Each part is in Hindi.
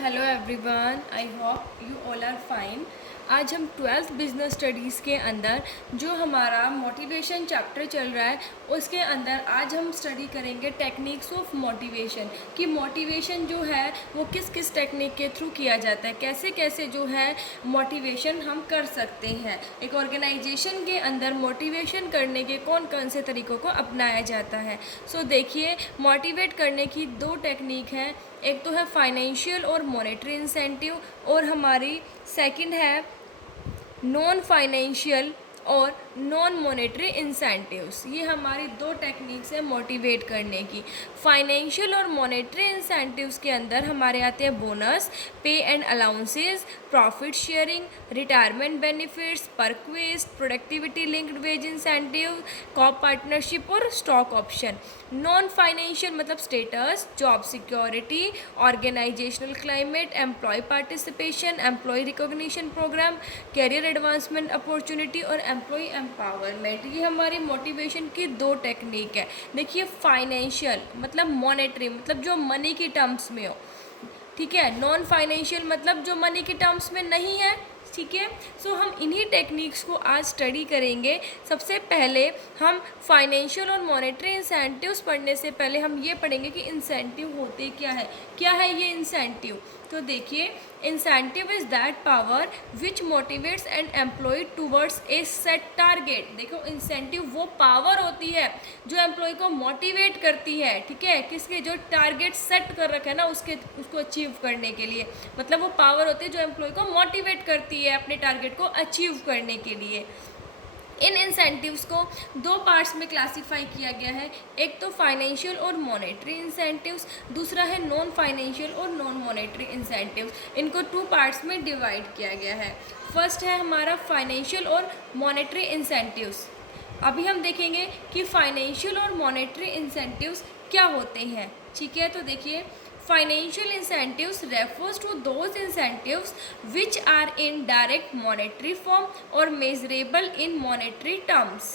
Hello everyone, I hope you all are fine. आज हम 12th बिजनेस स्टडीज़ के अंदर जो हमारा मोटिवेशन चैप्टर चल रहा है उसके अंदर आज हम स्टडी करेंगे टेक्निक्स ऑफ मोटिवेशन कि मोटिवेशन जो है वो किस किस टेक्निक के थ्रू किया जाता है, कैसे कैसे जो है मोटिवेशन हम कर सकते हैं। एक ऑर्गेनाइजेशन के अंदर मोटिवेशन करने के कौन कौन से तरीक़ों को अपनाया जाता है। सो देखिए, मोटिवेट करने की दो टेक्निक हैं। एक तो है फाइनेंशियल और मॉनेटरी इंसेंटिव और हमारी सेकंड है नॉन फाइनेंशियल और नॉन मॉनेटरी इंसेंटिव्स। ये हमारी दो टेक्निक्स है मोटिवेट करने की। फाइनेंशियल और मॉनेटरी इंसेंटिव्स के अंदर हमारे आते हैं bonus, pay and allowances, profit sharing, retirement benefits, perquisite, productivity linked wage incentive, co-partnership और स्टॉक ऑप्शन। नॉन फाइनेंशियल मतलब status, job security, organisational climate, employee participation, employee recognition programme, career advancement opportunity और एम्प्लॉय एम्पावरमेंट। ये हमारी मोटिवेशन की दो टेक्निक है। देखिए, फाइनेंशियल मतलब मॉनेटरी मतलब जो मनी की टर्म्स में हो, ठीक है। नॉन फाइनेंशियल मतलब जो मनी के टर्म्स में नहीं है, ठीक है। सो हम इन्हीं टेक्निक्स को आज स्टडी करेंगे। सबसे पहले हम फाइनेंशियल और मॉनेटरी इंसेंटिव्स पढ़ने से पहले हम ये पढ़ेंगे कि इंसेंटिव होते क्या है ये इंसेंटिव। तो देखिए, incentive is that power which motivates an employee towards a set target. देखो, इंसेंटिव वो पावर होती है जो एम्प्लॉय को मोटिवेट करती है, ठीक है, किसके जो टारगेट सेट कर रखे हैं ना उसको अचीव करने के लिए। मतलब वो पावर होती है जो एम्प्लॉय को मोटिवेट करती है अपने टारगेट को अचीव करने के लिए। इन इंसेंटिव्स को दो पार्ट्स में क्लासीफाई किया गया है। एक तो फाइनेंशियल और मॉनेटरी इंसेंटिव्स, दूसरा है नॉन फाइनेंशियल और नॉन मॉनेटरी इंसेंटिव्स। इनको टू पार्ट्स में डिवाइड किया गया है। फर्स्ट है हमारा फाइनेंशियल और मॉनेटरी इंसेंटिव्स। अभी हम देखेंगे कि फाइनेंशियल और मॉनेटरी इंसेंटिव्स क्या होते हैं, ठीक है। तो देखिए, financial incentives refers to those incentives which are in direct monetary form or measurable in monetary terms।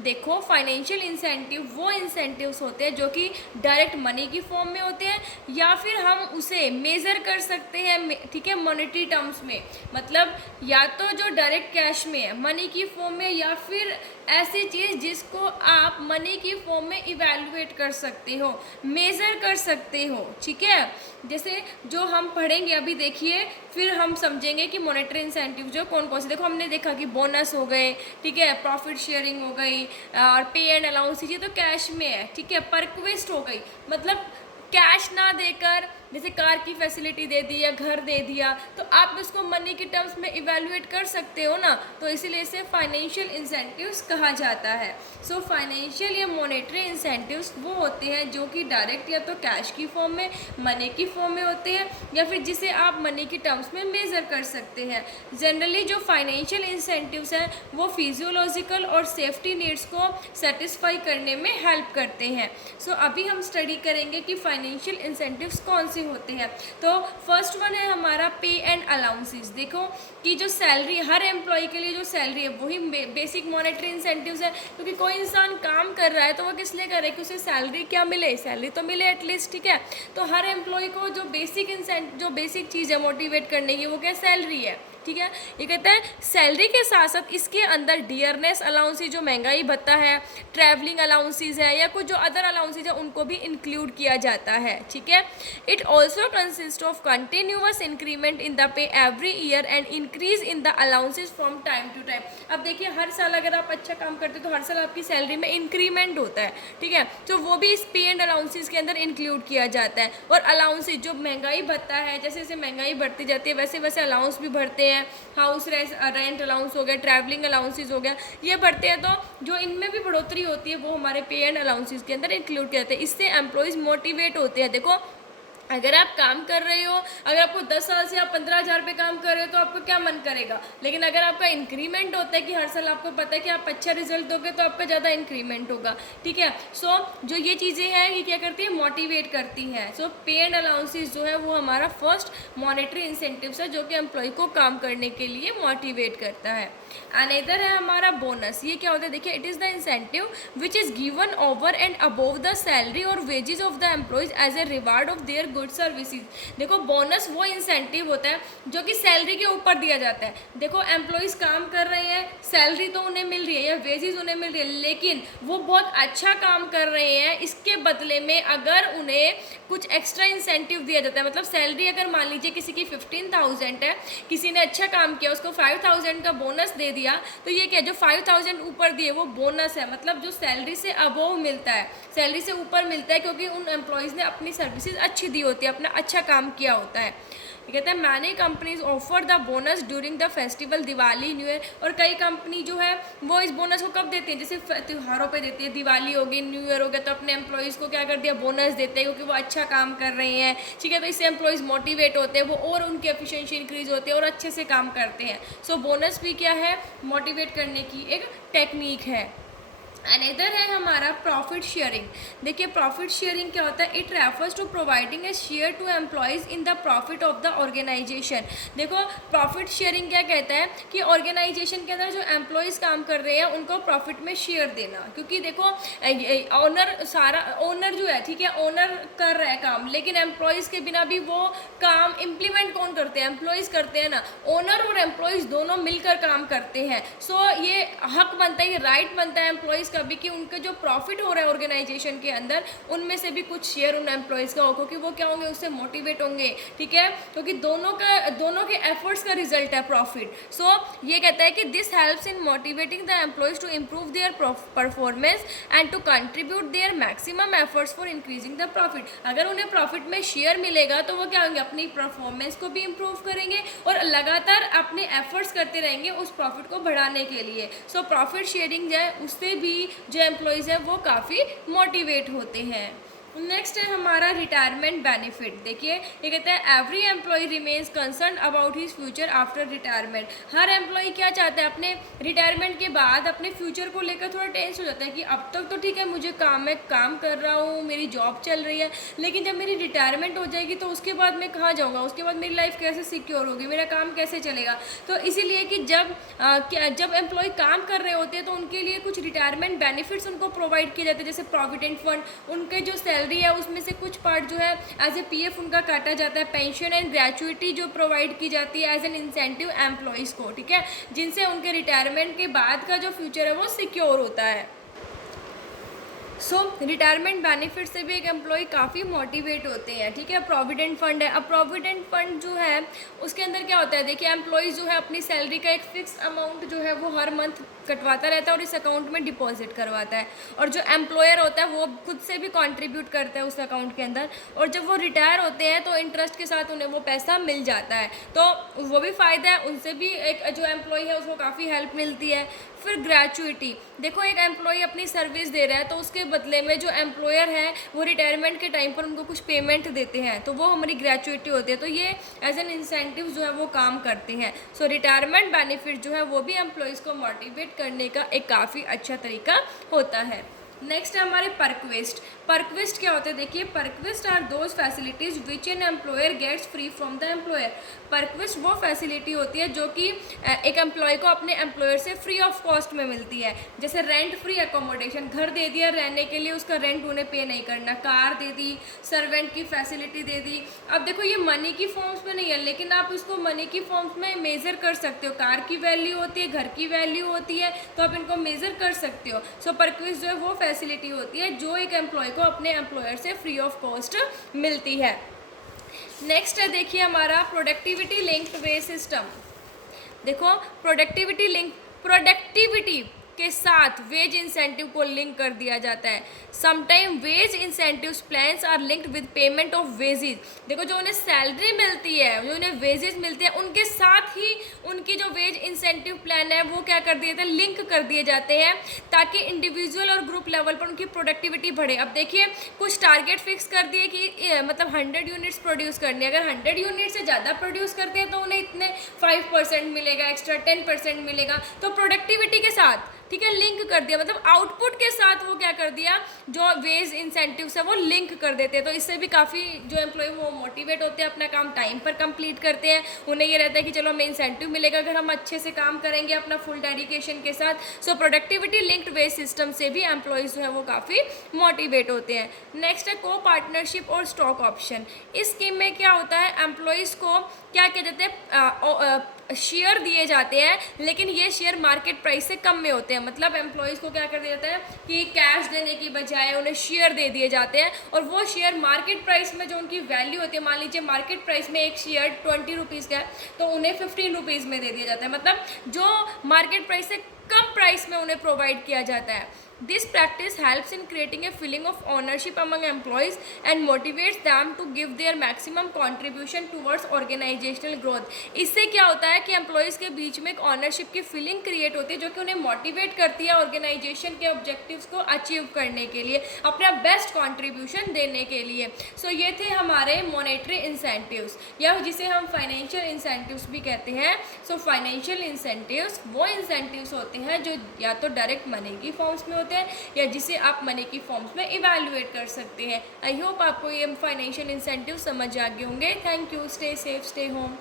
देखो, फाइनेंशियल इंसेंटिव वो इंसेंटिव्स होते हैं जो कि डायरेक्ट मनी की फॉर्म में होते हैं या फिर हम उसे मेज़र कर सकते हैं, ठीक है, मॉनेटरी टर्म्स में। मतलब या तो जो डायरेक्ट कैश में है मनी की फॉर्म में, या फिर ऐसी चीज़ जिसको आप मनी की फॉर्म में इवेल्युएट कर सकते हो, मेज़र कर सकते हो, ठीक है। जैसे जो हम पढ़ेंगे अभी, देखिए, फिर हम समझेंगे कि मॉनेटरी इंसेंटिव जो कौन कौन से। देखो, हमने देखा कि बोनस हो गए, ठीक है, प्रॉफिट शेयरिंग हो गई और पे एंड अलाउंस, ये तो कैश में है, ठीक है। परक्वेस्ट हो गई मतलब कैश ना देकर जैसे कार की फैसिलिटी दे दी या घर दे दिया, तो आप इसको मनी के टर्म्स में इवेल्युएट कर सकते हो ना, तो इसीलिए इसे फाइनेंशियल इंसेंटिव्स कहा जाता है। सो फाइनेंशियल या मॉनेटरी इंसेंटिव्स वो होते हैं जो कि डायरेक्ट या तो कैश की फॉर्म में, मनी की फॉर्म में होते हैं, या फिर जिसे आप मनी के टर्म्स में मेज़र कर सकते हैं। जनरली जो फाइनेंशियल इंसेंटिव्स हैं वो फिजियोलॉजिकल और सेफ्टी नीड्स को सेटिस्फाई करने में हेल्प करते हैं। सो अभी हम स्टडी करेंगे कि फाइनेंशियल इंसेंटिव्स कौन से होते हैं। तो फर्स्ट वन है हमारा पे एंड अलाउंसेस। देखो कि जो सैलरी, हर एम्प्लॉय के लिए जो सैलरी है वही बेसिक मॉनेटरी इंसेंटिव्स है, क्योंकि कोई इंसान काम कर रहा है तो वो किस लिए कर रहा है कि उसे सैलरी क्या मिले, सैलरी तो मिले एटलीस्ट, ठीक है। तो हर एम्प्लॉय को जो बेसिक चीज़ है मोटिवेट करने की वो क्या, सैलरी है, ठीक है। ये कहता है सैलरी के साथ साथ इसके अंदर डियरनेस अलाउंसेस जो महंगाई भत्ता है, ट्रैवलिंग अलाउंसेस है या कुछ जो अदर अलाउंसेस है उनको भी इंक्लूड किया जाता है, ठीक है। It also consist of continuous increment in the pay every year and increase in the allowances from time to time. अब देखिए, हर साल अगर आप अच्छा काम करते हो तो हर साल आपकी सैलरी में इंक्रीमेंट होता है, ठीक है। तो वो भी इस पे एंड अलाउंसेस के अंदर इंक्लूड किया जाता है। और अलाउंसेस जो महंगाई भत्ता है, जैसे जैसे महंगाई बढ़ती जाती है वैसे वैसे अलाउंस भी बढ़ते हैं। हाउस रेंट अलाउंस हो गया, ट्रैवलिंग अलाउंसेस हो गया, ये बढ़ते हैं। तो जो इनमें भी बढ़ोतरी होती है वो हमारे पे एंड अलाउंसेस के अंदर इंक्लूड किया जाता है। इससे एम्प्लॉयज़ मोटिवेट होते हैं। देखो, अगर आप काम कर रहे हो, अगर आपको 10 साल से आप 15,000 पे काम कर रहे हो तो आपको क्या मन करेगा। लेकिन अगर आपका इंक्रीमेंट होता है कि हर साल आपको पता है कि आप अच्छा रिजल्ट दोगे तो आपका ज़्यादा इंक्रीमेंट होगा, ठीक है। सो जो ये चीज़ें हैं ये क्या करती है, मोटिवेट करती हैं। सो पे एंड अलाउंसेस जो है वो हमारा फर्स्ट मॉनेटरी इंसेंटिव्स है जो कि एम्प्लॉय को काम करने के लिए मोटिवेट करता है। अनदर है हमारा बोनस। ये क्या होता है, देखिए, it is the incentive which is given over and above the salary और wages of the employees as a reward of their good services. देखो बोनस वो इंसेंटिव होता है जो कि सैलरी के ऊपर दिया जाता है। देखो एम्प्लॉयज़ काम कर रहे हैं, सैलरी तो उन्हें मिल रही है या वेजेस उन्हें मिल रही है, लेकिन वो बहुत अच्छा काम कर रहे हैं, इसके बदले में अगर उन्हें कुछ एक्स्ट्रा इंसेंटिव दिया जाता है, मतलब सैलरी अगर मान लीजिए किसी की 15,000 है, किसी ने अच्छा काम किया उसको 5,000 का बोनस दे दिया, तो ये क्या, जो 5,000 ऊपर दिए वो बोनस है, मतलब जो सैलरी से अबोव मिलता है, सैलरी से ऊपर मिलता है, क्योंकि उन एम्प्लॉयज़ ने अपनी सर्विसेज अच्छी दी होती है, अपना अच्छा काम किया होता है। कहते हैं many companies offer the bonus during the festival, Diwali, new year, और कई कंपनी जो है वो इस बोनस को कब देती है, जैसे त्योहारों पे देती है, दिवाली हो गई, न्यू ईयर हो गया, तो अपने एम्प्लॉयज़ को क्या कर दिया, बोनस देते हैं, क्योंकि वो अच्छा काम कर रहे हैं, ठीक है। तो इससे एम्प्लॉयज़ मोटिवेट होते हैं, वो और उनकी एफिशिएंसी इंक्रीज होती है और अच्छे से काम करते हैं। सो बोनस भी क्या है, मोटिवेट करने की एक टेक्निक है। अनदर है हमारा प्रॉफिट शेयरिंग। देखिए प्रॉफिट शेयरिंग क्या होता है, it refers to providing a share to employees in the profit of the organisation. देखो प्रॉफिट शेयरिंग क्या कहता है कि ऑर्गेनाइजेशन के अंदर जो एम्प्लॉयज़ काम कर रहे हैं उनको प्रॉफिट में शेयर देना, क्योंकि देखो ओनर जो है, ठीक है, ओनर कर रहा है काम, लेकिन एम्प्लॉयज़ के बिना भी वो काम इम्प्लीमेंट कौन करते हैं, एम्प्लॉयज़ करते हैं ना, ओनर और एम्प्लॉयज़ दोनों मिलकर काम करते हैं। सो ये हक बनता है, ये राइट बनता है एम्प्लॉयज़ का भी कि उनके जो प्रॉफिट हो रहा है ऑर्गेनाइजेशन के अंदर उनमें से भी कुछ शेयर उन एम्प्लॉयज़ का हो, क्योंकि वो क्या होंगे, उससे मोटिवेट होंगे, ठीक है, क्योंकि दोनों के एफर्ट्स का रिजल्ट है प्रॉफिट। सो ये कहता है कि this helps in motivating the employees to improve their performance and to contribute their maximum efforts for increasing the profit. अगर उन्हें प्रॉफिट में शेयर मिलेगा तो वो क्या होंगे, अपनी परफॉर्मेंस को भी इम्प्रूव करेंगे और लगातार अपने एफर्ट्स करते रहेंगे उस प्रॉफिट को बढ़ाने के लिए। सो प्रॉफिट शेयरिंग जो है उससे भी जो एम्प्लॉयज़ हैं वो काफ़ी मोटिवेट होते हैं। नेक्स्ट है हमारा रिटायरमेंट बेनिफिट। देखिए ये कहता है every employee remains concern about his future after retirement. हर एम्प्लॉय क्या चाहता है, अपने रिटायरमेंट के बाद अपने फ्यूचर को लेकर थोड़ा टेंस हो जाता है कि अब तक तो ठीक है, मुझे मैं काम कर रहा हूँ, मेरी जॉब चल रही है, लेकिन जब मेरी रिटायरमेंट हो जाएगी तो उसके बाद मैं कहाँ जाऊँगा, उसके बाद मेरी लाइफ कैसे सिक्योर होगी, मेरा काम कैसे चलेगा। तो इसीलिए कि जब एम्प्लॉय काम कर रहे होते हैं तो उनके लिए कुछ रिटायरमेंट बेनिफिट्स उनको प्रोवाइड किए जाते हैं, जैसे प्रोविडेंट फंड, उनके जो सैलरी है उसमें से कुछ पार्ट जो है एज ए पीएफ उनका काटा जाता है, पेंशन एंड ग्रेचुइटी जो प्रोवाइड की जाती है एज एन इंसेंटिव एम्प्लॉयज़ को, ठीक है, जिनसे उनके रिटायरमेंट के बाद का जो फ्यूचर है वो सिक्योर होता है। सो रिटायरमेंट बेनिफिट से भी एक एम्प्लॉय काफ़ी मोटिवेट होते हैं, ठीक है। प्रोविडेंट फंड है, अब प्रोविडेंट फंड जो है उसके अंदर क्या होता है, देखिए एम्प्लॉय जो है अपनी सैलरी का एक फिक्स अमाउंट जो है वो हर मंथ कटवाता रहता है और इस अकाउंट में डिपॉजिट करवाता है, और जो एम्प्लॉयर होता है वो खुद से भी कंट्रीब्यूट करता है उस अकाउंट के अंदर, और जब वो रिटायर होते हैं तो इंटरेस्ट के साथ उन्हें वो पैसा मिल जाता है, तो वो भी फ़ायदा है, उनसे भी एक जो एम्प्लॉय है उसको काफ़ी हेल्प मिलती है। फिर ग्रेचुइटी, देखो एक एम्प्लॉय अपनी सर्विस दे रहा है तो उसके बदले में जो एम्प्लॉयर है वो रिटायरमेंट के टाइम पर उनको कुछ पेमेंट देते हैं, तो वो हमारी ग्रेचुइटी होती है, तो ये एज एन इंसेंटिव जो है वो काम करते हैं। सो रिटायरमेंट बेनिफिट जो है वो भी एम्प्लॉयज़ को मोटिवेट करने का एक काफ़ी अच्छा तरीका होता है। नेक्स्ट है हमारे परक्वेस्ट। परक्वेस्ट क्या होता है, देखिए perquisite are those facilities which an employer gets free from the employer. Perquisite वो फैसिलिटी होती है जो कि एक एम्प्लॉय को अपने एम्प्लॉयर से फ्री ऑफ कॉस्ट में मिलती है, जैसे रेंट फ्री अकोमोडेशन, घर दे दिया रहने के लिए, उसका रेंट उन्हें पे नहीं करना, कार दे दी, सर्वेंट की फैसिलिटी दे दी। अब देखो ये मनी की फॉर्म्स में नहीं है, लेकिन आप इसको मनी की फॉर्म्स में मेज़र कर सकते हो, कार की वैल्यू होती है, घर की वैल्यू होती है, तो आप इनको मेज़र कर सकते हो। सो परक्वेस्ट जो है वो फैसिलिटी होती है जो एक एम्प्लॉय को अपने एम्प्लॉयर से फ्री ऑफ कॉस्ट मिलती है। नेक्स्ट है देखिए हमारा प्रोडक्टिविटी लिंक्ड वे सिस्टम। देखो प्रोडक्टिविटी के साथ वेज इंसेंटिव को लिंक कर दिया जाता है। Sometime wage incentive plans are linked with payment of wages. देखो जो उन्हें सैलरी मिलती है, जो उन्हें वेजेस मिलते हैं, उनके साथ ही उनकी जो वेज इंसेंटिव प्लान है वो क्या कर दिए थे, लिंक कर दिए जाते हैं, ताकि इंडिविजुअल और ग्रुप लेवल पर उनकी प्रोडक्टिविटी बढ़े। अब देखिए कुछ टारगेट फिक्स कर दिए कि मतलब 100 यूनिट्स प्रोड्यूस करनी है, अगर 100 यूनिट से ज़्यादा प्रोड्यूस करते हैं तो उन्हें इतने 5% मिलेगा, एक्स्ट्रा 10% मिलेगा। तो प्रोडक्टिविटी के साथ ठीक है, लिंक कर दिया, मतलब आउटपुट के साथ वो क्या कर दिया, जो वेज इंसेंटिव्स है वो लिंक कर देते हैं। तो इससे भी काफ़ी जो एम्प्लॉय वो मोटिवेट होते हैं, अपना काम टाइम पर कंप्लीट करते हैं। उन्हें ये रहता है कि चलो हमें इंसेंटिव मिलेगा अगर हम अच्छे से काम करेंगे अपना फुल डेडिकेशन के साथ। सो प्रोडक्टिविटी लिंक्ड वेज सिस्टम से भी एम्प्लॉयज़ जो है वो काफ़ी मोटिवेट होते हैं। नेक्स्ट है को पार्टनरशिप और स्टॉक ऑप्शन। इस स्कीम में क्या होता है, एम्प्लॉयज़ को क्या कह देते हैं, शेयर दिए जाते हैं, लेकिन ये शेयर मार्केट प्राइस से कम में होते हैं। मतलब एम्प्लॉयज़ को क्या कर दिया जाता है कि कैश देने की बजाय उन्हें शेयर दे दिए जाते हैं, और वो शेयर मार्केट प्राइस में जो उनकी वैल्यू होती है, मान लीजिए मार्केट प्राइस में एक शेयर 20 रुपीज़ का है, तो उन्हें 15 रुपीज़ में दे दिया जाता है। मतलब जो मार्केट प्राइस से कम प्राइस में उन्हें प्रोवाइड किया जाता है। This practice helps in creating a feeling of ownership among employees and motivates them to give their maximum contribution towards organizational growth. इससे क्या होता है कि एम्प्लॉयज़ के बीच में एक ऑनरशिप की फीलिंग क्रिएट होती है, जो कि उन्हें मोटिवेट करती है ऑर्गेनाइजेशन के ऑब्जेक्टिव्स को अचीव करने के लिए, अपना बेस्ट कॉन्ट्रीब्यूशन देने के लिए। सो ये थे हमारे मॉनेटरी इंसेंटिव्स, या जिसे हम फाइनेंशियल इंसेंटिव्स भी कहते हैं। सो फाइनेंशियल इंसेंटिव्स वो इंसेंटिव्स होते हैं जो या तो डायरेक्ट मनी की फॉर्म्स में होते हैं, या जिसे आप मनी की फॉर्म्स में इवैल्यूएट कर सकते हैं। आई होप आपको ये फाइनेंशियल इंसेंटिव समझ आ गए होंगे। Thank you, stay safe, stay home.